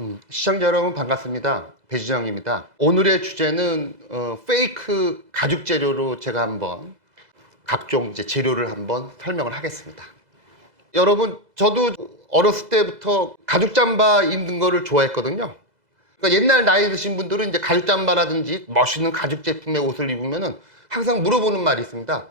음, 시청자 여러분 반갑습니다. 배주장입니다. 오늘의 주제는 어, 페이크 가죽 재료로 제가 한번 각종 이제 재료를 한번 설명을 하겠습니다. 여러분 저도 어렸을 때부터 가죽 잠바 입는 거를 좋아했거든요. 그러니까 옛날 나이 드신 분들은 이제 가죽 잠바라든지 멋있는 가죽 제품의 옷을 입으면은 항상 물어보는 말이 있습니다.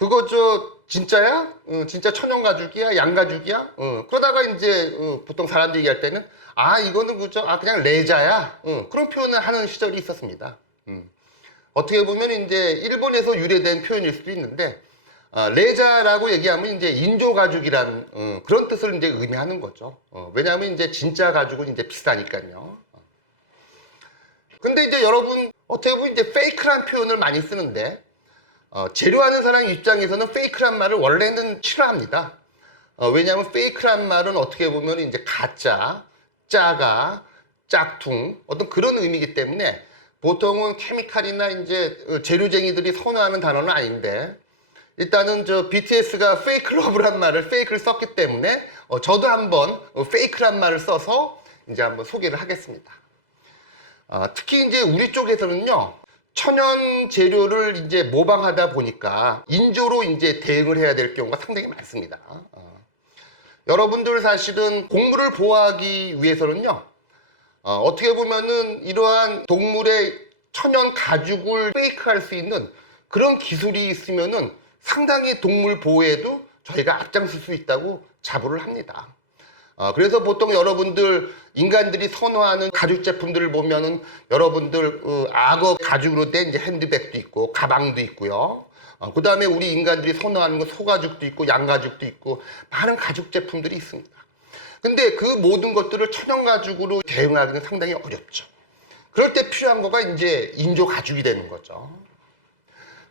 그거 저 진짜야? 어, 진짜 천연 가죽이야? 양 가죽이야? 어, 그러다가 이제 어, 보통 사람들이 얘기할 때는 아 이거는 그저 아 그냥 레자야. 어, 그런 표현을 하는 시절이 있었습니다. 음. 어떻게 보면 이제 일본에서 유래된 표현일 수도 있는데 아, 레자라고 얘기하면 이제 인조 가죽이라는 어, 그런 뜻을 이제 의미하는 거죠. 어, 왜냐하면 이제 진짜 가죽은 이제 비싸니까요. 근데 이제 여러분 어떻게 보면 이제 페이크란 표현을 많이 쓰는데 어, 재료하는 사람 입장에서는 페이크란 말을 원래는 싫어합니다. 어, 왜냐하면 페이크란 말은 어떻게 보면 이제 가짜, 짜가, 짝퉁 어떤 그런 의미이기 때문에 보통은 케미칼이나 이제 어, 재료쟁이들이 선호하는 단어는 아닌데 일단은 저 BTS가 페이크 러브란 말을 페이크를 썼기 때문에 어, 저도 한번 어, 페이크란 말을 써서 이제 한번 소개를 하겠습니다. 아, 특히 이제 우리 쪽에서는요, 천연 재료를 이제 모방하다 보니까 인조로 이제 대응을 해야 될 경우가 상당히 많습니다. 어. 여러분들 사실은 공물을 보호하기 위해서는요, 어, 떻게 보면은 이러한 동물의 천연 가죽을 페이크할 수 있는 그런 기술이 있으면은 상당히 동물 보호에도 저희가 앞장설 수 있다고 자부를 합니다. 어, 그래서 보통 여러분들 인간들이 선호하는 가죽 제품들을 보면은 여러분들 어, 악어 가죽으로 된 이제 핸드백도 있고 가방도 있고요. 어, 그 다음에 우리 인간들이 선호하는 건 소가죽도 있고 양가죽도 있고 많은 가죽 제품들이 있습니다. 근데 그 모든 것들을 천연 가죽으로 대응하기는 상당히 어렵죠. 그럴 때 필요한 거가 이제 인조 가죽이 되는 거죠.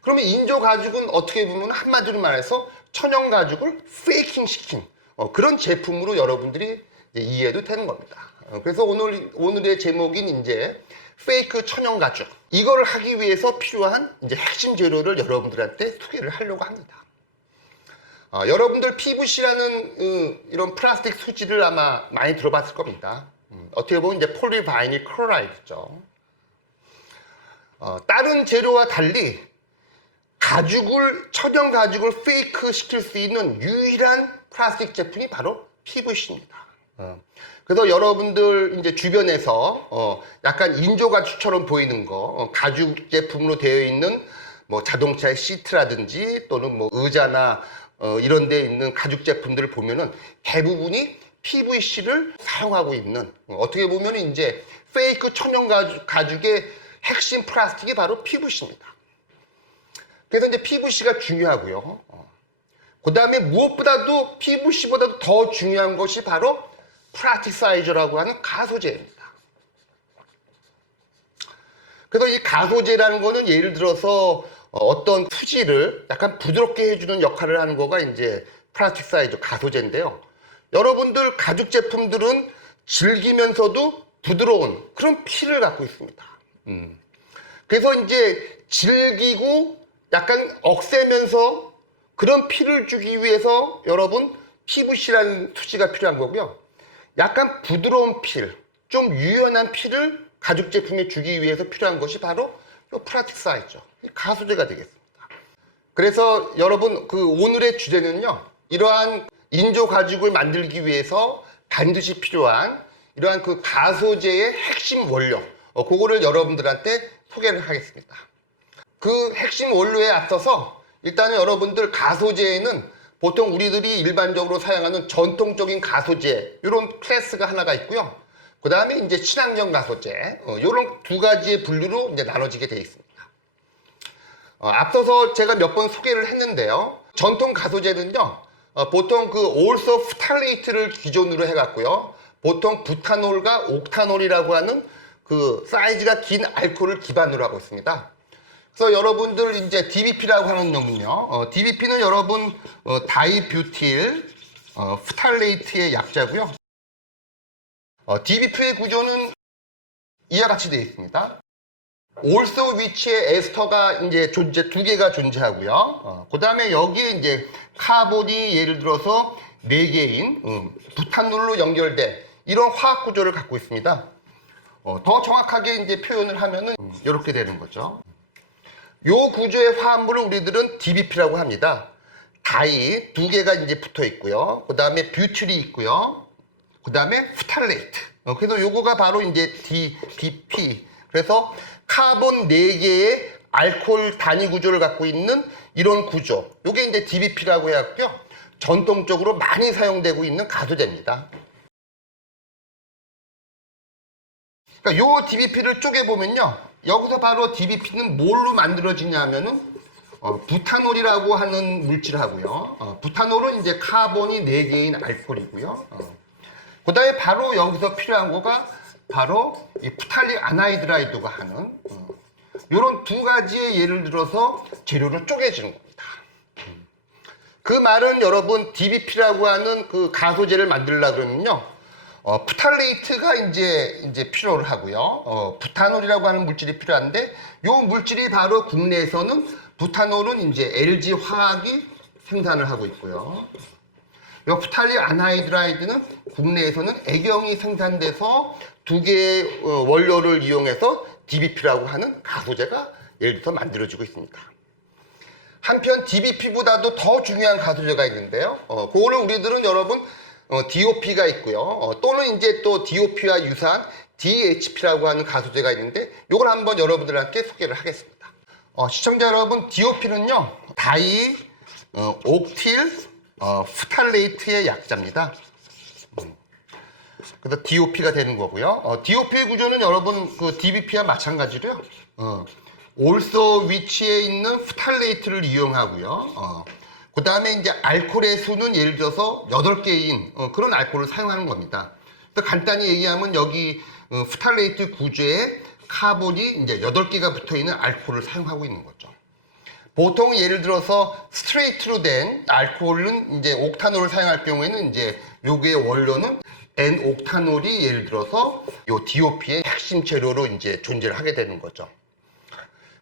그러면 인조 가죽은 어떻게 보면 한마디로 말해서 천연 가죽을 페이킹 시킨 어, 그런 제품으로 여러분들이 이해도 되는 겁니다. 어, 그래서 오늘 오늘의 제목인 이제 페이크 천연 가죽 이걸 하기 위해서 필요한 이제 핵심 재료를 여러분들한테 소개를 하려고 합니다. 어, 여러분들 PVC라는 어, 이런 플라스틱 수지를 아마 많이 들어봤을 겁니다. 음, 어떻게 보면 이제 폴리바이닐 클로라이드죠. 어, 다른 재료와 달리 가죽을 천연 가죽을 페이크 시킬 수 있는 유일한 플라스틱 제품이 바로 PVC입니다. 어. 그래서 여러분들 이제 주변에서 어, 약간 인조 가죽처럼 보이는 거 어, 가죽 제품으로 되어 있는 뭐 자동차의 시트라든지 또는 뭐 의자나 어, 이런 데 있는 가죽 제품들을 보면은 대부분이 PVC를 사용하고 있는 어, 어떻게 보면 이제 페이크 천연 가죽, 가죽의 핵심 플라스틱이 바로 PVC입니다. 그래서 이제 PVC가 중요하고요. 그 다음에 무엇보다도 PVC보다도 더 중요한 것이 바로 플라스틱사이저라고 하는 가소제입니다. 그래서 이 가소제라는 거는 예를 들어서 어떤 수지를 약간 부드럽게 해주는 역할을 하는 거가 이제 플라스틱사이저 가소제인데요. 여러분들 가죽 제품들은 질기면서도 부드러운 그런 필을 갖고 있습니다. 음. 그래서 이제 질기고 약간 억세면서 그런 피를 주기 위해서 여러분 PVC라는 수지가 필요한 거고요. 약간 부드러운 필, 좀 유연한 필을 가죽 제품에 주기 위해서 필요한 것이 바로 이 플라스틱 사이죠. 가소제가 되겠습니다. 그래서 여러분 그 오늘의 주제는요. 이러한 인조 가죽을 만들기 위해서 반드시 필요한 이러한 그 가소제의 핵심 원료, 어, 그거를 여러분들한테 소개를 하겠습니다. 그 핵심 원료에 앞서서 일단은 여러분들 가소제에는 보통 우리들이 일반적으로 사용하는 전통적인 가소제 이런 클래스가 하나가 있고요. 그 다음에 이제 친환경 가소제 어, 이런 두 가지의 분류로 이제 나눠지게 되어 있습니다. 어, 앞서서 제가 몇 번 소개를 했는데요. 전통 가소제는요. 어, 보통 그 올소 프탈레이트를 기존으로 해갖고요. 보통 부타놀과 옥타놀이라고 하는 그 사이즈가 긴 알코올을 기반으로 하고 있습니다. 그래서 여러분들 이제 DBP라고 하는 놈은요. 어, DBP는 여러분 어, 다이뷰틸 어, 프탈레이트의 약자고요. 어, DBP의 구조는 이와 같이 되어 있습니다. 올소 위치에 에스터가 이제 존재 두 개가 존재하고요. 어, 그 다음에 여기에 이제 카본이 예를 들어서 네 개인 음, 부탄놀로 연결된 이런 화학 구조를 갖고 있습니다. 어, 더 정확하게 이제 표현을 하면은 이렇게 되는 거죠. 요 구조의 화합물을 우리들은 DBP라고 합니다. 다이 두 개가 이제 붙어 있고요. 그 다음에 뷰틸이 있고요. 그 다음에 프탈레이트. 어, 그래서 요거가 바로 이제 DBP. 그래서 카본 4개의 알코올 단위 구조를 갖고 있는 이런 구조. 요게 이제 DBP라고 해갖고요. 전통적으로 많이 사용되고 있는 가소제입니다. 그러니까 요 DBP를 쪼개보면요. 여기서 바로 DBP는 뭘로 만들어지냐면은 어, 부타놀이라고 하는 물질하고요. 어, 부타놀은 이제 카본이 4개인 알코올이고요. 어. 그 다음에 바로 여기서 필요한 거가 바로 이 프탈릭 아나이드라이드가 하는 이런 두 가지의 예를 들어서 재료를 쪼개주는 겁니다. 그 말은 여러분 DBP라고 하는 그 가소제를 만들려 그러면요. 어, 프탈레이트가 이제 이제 필요를 하고요. 어, 부타놀이라고 하는 물질이 필요한데 요 물질이 바로 국내에서는 부타놀은 이제 LG 화학이 생산을 하고 있고요. 요 프탈리 아나이드라이드는 국내에서는 애경이 생산돼서 두 개의 어, 원료를 이용해서 DBP라고 하는 가소제가 예를 들어서 만들어지고 있습니다. 한편 DBP보다도 더 중요한 가소제가 있는데요. 어, 그거를 우리들은 여러분 어, DOP가 있고요. 어, 또는 이제 또 DOP와 유사한 DHP라고 하는 가소제가 있는데 이걸 한번 여러분들한테 소개를 하겠습니다. 어, 시청자 여러분, DOP는요, 다이, 어, 옥틸, 어, 프탈레이트의 약자입니다. 음. 그래서 DOP가 되는 거고요. 어, DOP의 구조는 여러분 그 DBP와 마찬가지로요. 어, 올소 위치에 있는 프탈레이트를 이용하고요. 어, 그 다음에 이제 알코올의 수는 예를 들어서 8개인 어, 그런 알코올을 사용하는 겁니다. 그래서 간단히 얘기하면 여기 어, 프탈레이트 구조에 카본이 이제 8개가 붙어 있는 알코올을 사용하고 있는 거죠. 보통 예를 들어서 스트레이트로 된 알코올은 이제 옥타놀을 사용할 경우에는 이제 요게 원료는 N 옥타놀이 예를 들어서 요 DOP의 핵심 재료로 이제 존재를 하게 되는 거죠.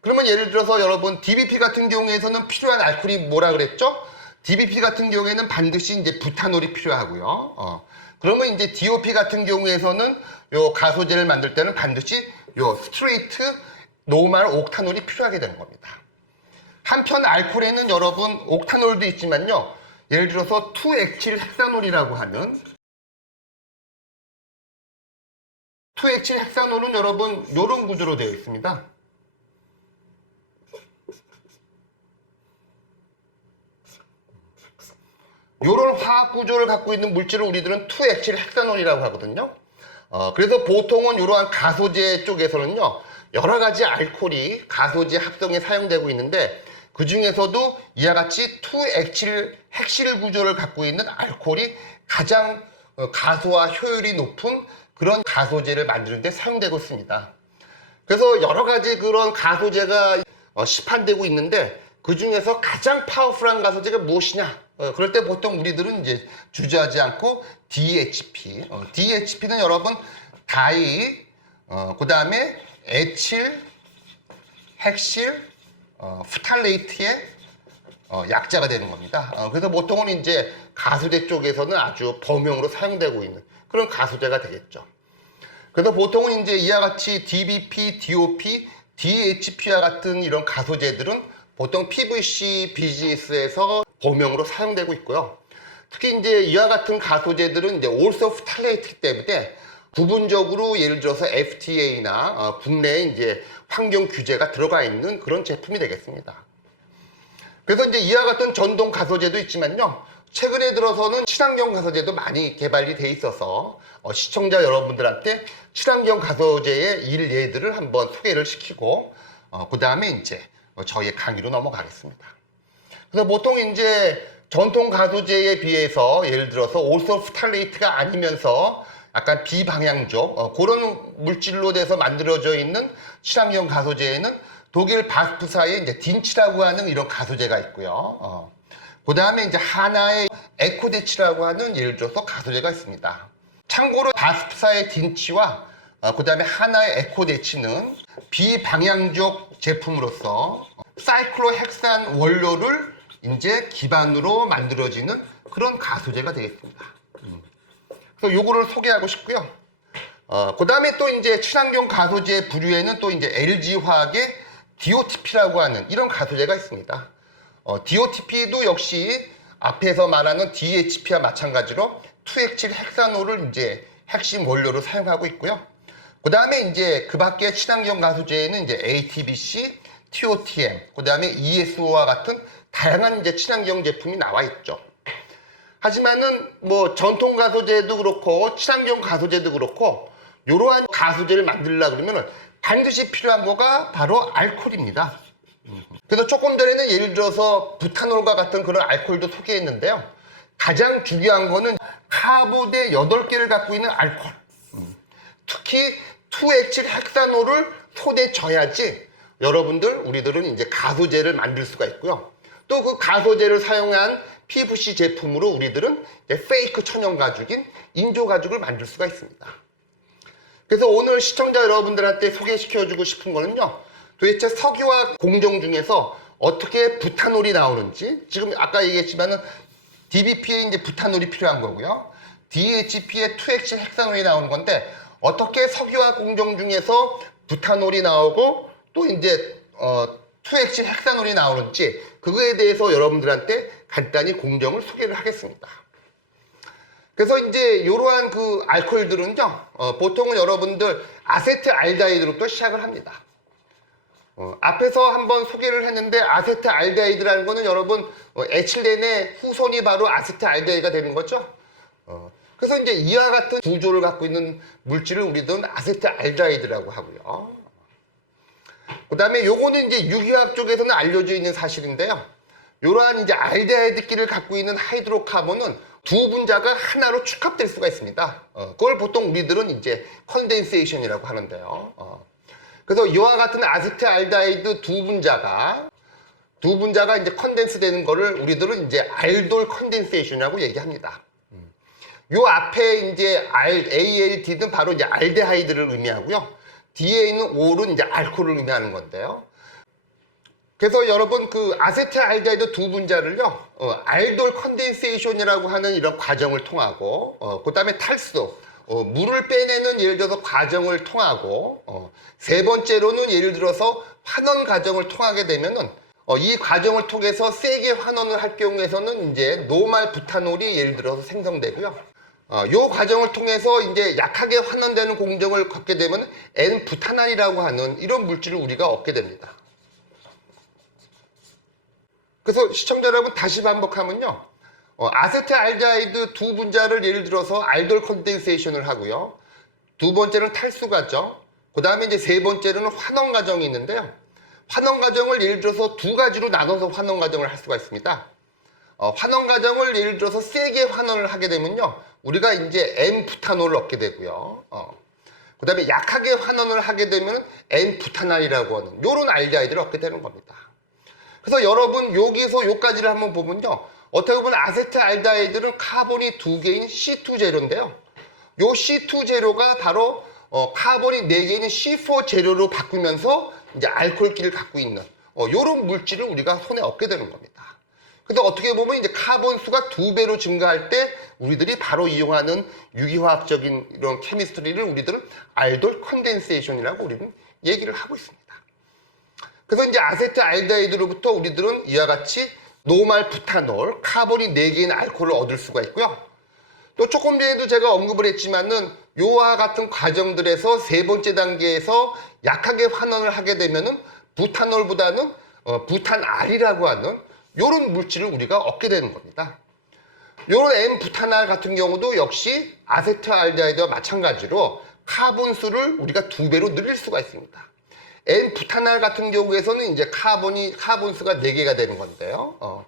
그러면 예를 들어서 여러분 DBP 같은 경우에서는 필요한 알코올이 뭐라 그랬죠? DBP 같은 경우에는 반드시 이제 부타놀이 필요하고요. 어. 그러면 이제 DOP 같은 경우에서는 요 가소제를 만들 때는 반드시 요 스트레이트 노말 옥타놀이 필요하게 되는 겁니다. 한편 알코올에는 여러분 옥타놀도 있지만요. 예를 들어서 2액칠 헥사놀이라고 하는 2액칠 헥사놀은 여러분 이런 구조로 되어 있습니다. 이런 화학 구조를 갖고 있는 물질을 우리들은 2액칠 헥사놀이라고 하거든요. 어, 그래서 보통은 이러한 가소제 쪽에서는요, 여러 가지 알코올이 가소제 합성에 사용되고 있는데, 그 중에서도 이와 같이 2액칠 핵실 구조를 갖고 있는 알코올이 가장 어, 가소화 효율이 높은 그런 가소제를 만드는 데 사용되고 있습니다. 그래서 여러 가지 그런 가소제가 어, 시판되고 있는데 그 중에서 가장 파워풀한 가소제가 무엇이냐? 어, 그럴 때 보통 우리들은 이제 주저하지 않고 DHP. 어, DHP는 여러분 다이, 어, 그 다음에 에칠, 핵실, 어, 프탈레이트의 어, 약자가 되는 겁니다. 어, 그래서 보통은 이제 가소제 쪽에서는 아주 범용으로 사용되고 있는 그런 가소제가 되겠죠. 그래서 보통은 이제 이와 같이 DBP, DOP, DHP와 같은 이런 가소제들은 보통 PVC 비즈니스에서 범용으로 사용되고 있고요. 특히 이제 이와 같은 가소제들은 이제 올소 프탈레이트 때문에 부분적으로 예를 들어서 FTA나 어, 국내에 이제 환경 규제가 들어가 있는 그런 제품이 되겠습니다. 그래서 이제 이와 같은 전동 가소제도 있지만요. 최근에 들어서는 친환경 가소제도 많이 개발이 돼 있어서 어, 시청자 여러분들한테 친환경 가소제의 일 예들을 한번 소개를 시키고 어, 그 다음에 이제 저희의 강의로 넘어가겠습니다. 그래서 보통 이제 전통 가소제에 비해서 예를 들어서 올소프탈레이트가 아니면서 약간 비방향적 어, 그런 물질로 돼서 만들어져 있는 친환경 가소제에는 독일 바스프사의 이제 딘치라고 하는 이런 가소제가 있고요. 어. 그 다음에 이제 하나의 에코데치라고 하는 예를 들어서 가소제가 있습니다. 참고로 바스프사의 딘치와 어, 그 다음에 하나의 에코데치는 비방향적 제품으로서 사이클로헥산 원료를 이제 기반으로 만들어지는 그런 가소제가 되겠습니다. 음. 그래서 요거를 소개하고 싶고요. 어, 그 다음에 또 이제 친환경 가소제 부류에는 또 이제 LG화학의 DOTP라고 하는 이런 가소제가 있습니다. 어, DOTP도 역시 앞에서 말하는 DHP와 마찬가지로 2액칠 헥사놀을 이제 핵심 원료로 사용하고 있고요. 그 다음에 이제 그 밖에 친환경 가소제에는 이제 ATBC, TOTM, 그 다음에 ESO와 같은 다양한 이제 친환경 제품이 나와 있죠. 하지만은 뭐 전통 가소제도 그렇고 친환경 가소제도 그렇고 이러한 가소제를 만들려 그러면은 반드시 필요한 거가 바로 알코올입니다. 그래서 조금 전에는 예를 들어서 부타놀과 같은 그런 알코올도 소개했는데요. 가장 중요한 거는 카보데 8개를 갖고 있는 알코올. 음. 특히 2액칠 헥사놀을 손에 져야지 여러분들 우리들은 이제 가소제를 만들 수가 있고요. 또 그 가소제를 사용한 PVC 제품으로 우리들은 페이크 천연 가죽인 인조 가죽을 만들 수가 있습니다. 그래서 오늘 시청자 여러분들한테 소개시켜주고 싶은 거는요. 도대체 석유화 공정 중에서 어떻게 부탄올이 나오는지 지금 아까 얘기했지만은 DBP에 이제 부탄올이 필요한 거고요. DHP에 2액실 헥사놀이 나오는 건데 어떻게 석유화 공정 중에서 부탄올이 나오고 또 이제 어 2액실 헥사놀이 나오는지 그거에 대해서 여러분들한테 간단히 공정을 소개를 하겠습니다. 그래서 이제 이러한 그 알코올들은요, 어, 보통은 여러분들 아세트 알다이드로부터 시작을 합니다. 어, 앞에서 한번 소개를 했는데 아세트 알데히드라는 거는 여러분 어, 에틸렌의 후손이 바로 아세트 알데히드가 되는 거죠. 어, 그래서 이제 이와 같은 구조를 갖고 있는 물질을 우리들은 아세트 알데히드라고 하고요. 그 다음에 요거는 이제 유기화학 쪽에서는 알려져 있는 사실인데요. 이러한 이제 알데히드끼를 갖고 있는 하이드로카본은 두 분자가 하나로 축합될 수가 있습니다. 어, 그걸 보통 우리들은 이제 컨덴세이션이라고 하는데요. 어. 그래서 이와 같은 아세트알데히드 두 분자가 두 분자가 이제 컨덴스 되는 거를 우리들은 이제 알돌 컨덴세이션이라고 얘기합니다. 음. 요 앞에 이제 알, ALD는 바로 이제 알데하이드를 의미하고요. 뒤에 있는 올은 이제 알코올을 의미하는 건데요. 그래서 여러분 그 아세트알데히드 두 분자를요, 어, 알돌 컨덴세이션이라고 하는 이런 과정을 통하고, 어, 그 다음에 탈수, 어, 물을 빼내는 예를 들어서 과정을 통하고 어, 세 번째로는 예를 들어서 환원 과정을 통하게 되면은 어, 이 과정을 통해서 세게 환원을 할 경우에서는 이제 노말 부탄올이 예를 들어서 생성되고요. 어, 요 과정을 통해서 이제 약하게 환원되는 공정을 겪게 되면 N 부탄알이라고 하는 이런 물질을 우리가 얻게 됩니다. 그래서 시청자 여러분 다시 반복하면요. 어, 아세트 알자이드 두 분자를 예를 들어서 알돌 컨덴세이션을 하고요. 두 번째는 탈수가죠. 그 다음에 이제 세 번째로는 환원 과정이 있는데요. 환원 과정을 예를 들어서 두 가지로 나눠서 환원 과정을 할 수가 있습니다. 어, 환원 과정을 예를 들어서 세게 환원을 하게 되면요. 우리가 이제 N부탄올을 얻게 되고요. 어, 그 다음에 약하게 환원을 하게 되면 N부탄알이라고 하는 요런 알자이드를 얻게 되는 겁니다. 그래서 여러분 여기서 요까지를 한번 보면요. 어떻게 보면 아세트 알다이드는 카본이 두 개인 C2 재료인데요. 요 C2 재료가 바로 어, 카본이 네 개인 C4 재료로 바꾸면서 이제 알코올기를 갖고 있는 어, 요런 물질을 우리가 손에 얻게 되는 겁니다. 그래서 어떻게 보면 이제 카본 수가 두 배로 증가할 때 우리들이 바로 이용하는 유기화학적인 이런 케미스트리를 우리들은 알돌 컨덴세이션이라고 우리는 얘기를 하고 있습니다. 그래서 이제 아세트 알데히드로부터 우리들은 이와 같이 노말 부타놀, 카본이 4개인 알코올을 얻을 수가 있고요. 또 조금 전에도 제가 언급을 했지만은 요와 같은 과정들에서 세 번째 단계에서 약하게 환원을 하게 되면은 부타놀보다는 어, 부탄알이라고 하는 요런 물질을 우리가 얻게 되는 겁니다. 요런 M 부탄알 같은 경우도 역시 아세트알데히드와 마찬가지로 카본 수를 우리가 두 배로 늘릴 수가 있습니다. N 부탄알 같은 경우에서는 이제 카본이 카본 수가 4개가 되는 건데요. 어.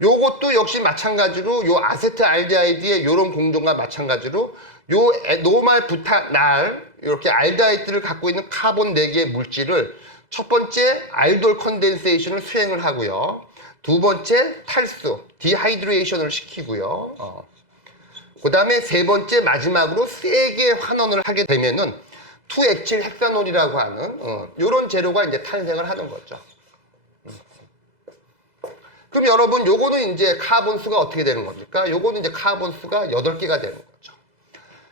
요것도 역시 마찬가지로 요 아세트 알데하이드의 요런 공정과 마찬가지로 요 에- 노말 부탄알 이렇게 알데하이드를 갖고 있는 카본 4개의 물질을 첫 번째 알돌 컨덴세이션을 수행을 하고요. 두 번째 탈수, 디하이드레이션을 시키고요. 어. 그 다음에 세 번째 마지막으로 세게 환원을 하게 되면은 투액질 헥사놀이라고 하는 어, 이런 재료가 이제 탄생을 하는 거죠. 음. 그럼 여러분 요거는 이제 카본 수가 어떻게 되는 겁니까? 요거는 이제 카본 수가 8개가 되는 거죠.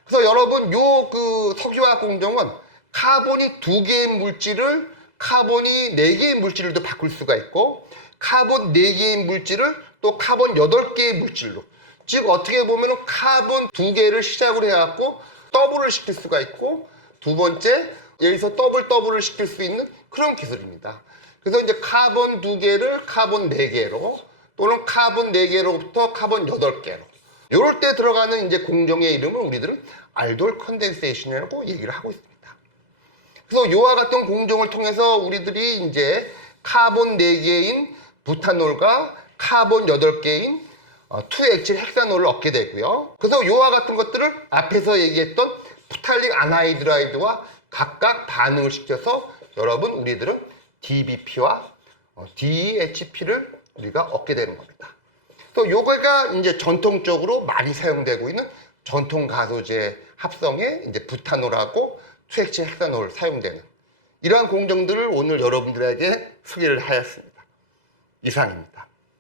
그래서 여러분 요 그 석유화학 공정은 카본이 두 개의 물질을 카본이 네 개의 물질로 바꿀 수가 있고 카본 네 개의 물질을 또 카본 여덟 개의 물질로 즉 어떻게 보면 카본 두 개를 시작으로 해갖고 더블을 시킬 수가 있고 두 번째 여기서 더블 더블을 시킬 수 있는 그런 기술입니다. 그래서 이제 카본 두 개를 카본 네 개로 또는 카본 네 개로부터 카본 여덟 개로 이럴 때 들어가는 이제 공정의 이름을 우리들은 알돌 컨덴세이션이라고 얘기를 하고 있습니다. 그래서 요와 같은 공정을 통해서 우리들이 이제 카본 4개인 부타놀과 카본 8개인 어, 2액칠 헥사놀을 얻게 되고요. 그래서 요와 같은 것들을 앞에서 얘기했던 푸탈릭 아나이드라이드와 각각 반응을 시켜서 여러분 우리들은 DBP와 어, DHP를 우리가 얻게 되는 겁니다. 또 요거가 이제 전통적으로 많이 사용되고 있는 전통 가소제 합성에 이제 부타놀하고 투액체 헥사놀 사용되는 이러한 공정들을 오늘 여러분들에게 소개를 하였습니다. 이상입니다.